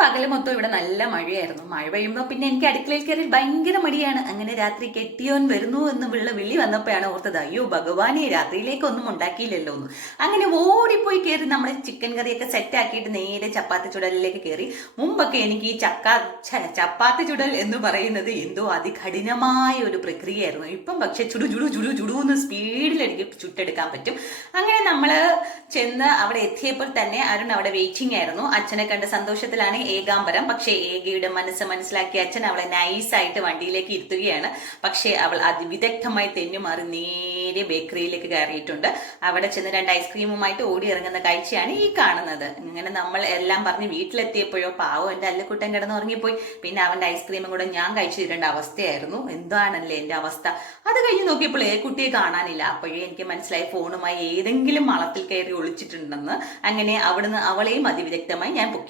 പകൽ മൊത്തം ഇവിടെ നല്ല മഴയായിരുന്നു. മഴ പെയ്യുമ്പോൾ പിന്നെ എനിക്ക് അടുക്കളയിൽ കയറി ഭയങ്കര മടിയാണ്. അങ്ങനെ രാത്രി കെട്ടിയോൻ വരുന്നു എന്ന് വിള്ള വിളി വന്നപ്പോഴാണ് ഓർത്തത് അയ്യോ ഭഗവാനെ രാത്രിയിലേക്കൊന്നും ഉണ്ടാക്കിയില്ലല്ലോ എന്ന്. അങ്ങനെ ഓടിപ്പോയി കയറി നമ്മൾ ചിക്കൻ കറിയൊക്കെ സെറ്റ് ആക്കിയിട്ട് നേരെ ചപ്പാത്തി ചുടലിലേക്ക് കയറി. മുമ്പൊക്കെ എനിക്ക് ഈ ചക്ക ചപ്പാത്തി ചുടൽ എന്ന് പറയുന്നത് എന്തോ അതികഠിനമായ ഒരു പ്രക്രിയയായിരുന്നു. ഇപ്പം പക്ഷെ ചുടു ചുടു ചുടു ചുടു എന്ന് സ്പീഡിൽ എനിക്ക് ചുട്ടെടുക്കാൻ പറ്റും. അങ്ങനെ നമ്മൾ ചെന്ന് അവിടെ എത്തിയപ്പോൾ തന്നെ അരുൺ അവിടെ വെയിറ്റിംഗ് ആയിരുന്നു. അച്ഛനെ കണ്ട സന്തോഷത്തിലാണ് ഏകാംബരം. പക്ഷേ ഏകയുടെ മനസ്സ് മനസ്സിലാക്കിയ അച്ഛൻ അവളെ നൈസായിട്ട് വണ്ടിയിലേക്ക് ഇരുത്തുകയാണ്. പക്ഷേ അവൾ അതിവിദഗ്ധമായി തെന്നുമാറി നേരെ ബേക്കറിയിലേക്ക് കയറിയിട്ടുണ്ട്. അവിടെ ചെന്ന് രണ്ട് ഐസ്ക്രീമുമായിട്ട് ഓടി ഇറങ്ങുന്ന കാഴ്ചയാണ് ഈ കാണുന്നത്. ഇങ്ങനെ നമ്മൾ എല്ലാം പറഞ്ഞ് വീട്ടിലെത്തിയപ്പോഴോ പാവം എന്റെ അല്ലുക്കുട്ടൻ കിടന്നുറങ്ങിപ്പോയി. പിന്നെ അവന്റെ ഐസ്ക്രീമും കൂടെ ഞാൻ കഴിച്ചു തരേണ്ട അവസ്ഥയായിരുന്നു. എന്താണല്ലേ എന്റെ അവസ്ഥ? അത് കഴിഞ്ഞ് നോക്കിയപ്പോൾ ഏ കുട്ടിയെ കാണാനില്ല. അപ്പോഴേ എനിക്ക് മനസ്സിലായി ഫോണുമായി ഏതെങ്കിലും മളത്തിൽ കയറി ഒളിച്ചിട്ടുണ്ടെന്ന്. അങ്ങനെ അവിടുന്ന് അവളെയും അതിവിദഗ്ധമായി ഞാൻ പൊക്കി.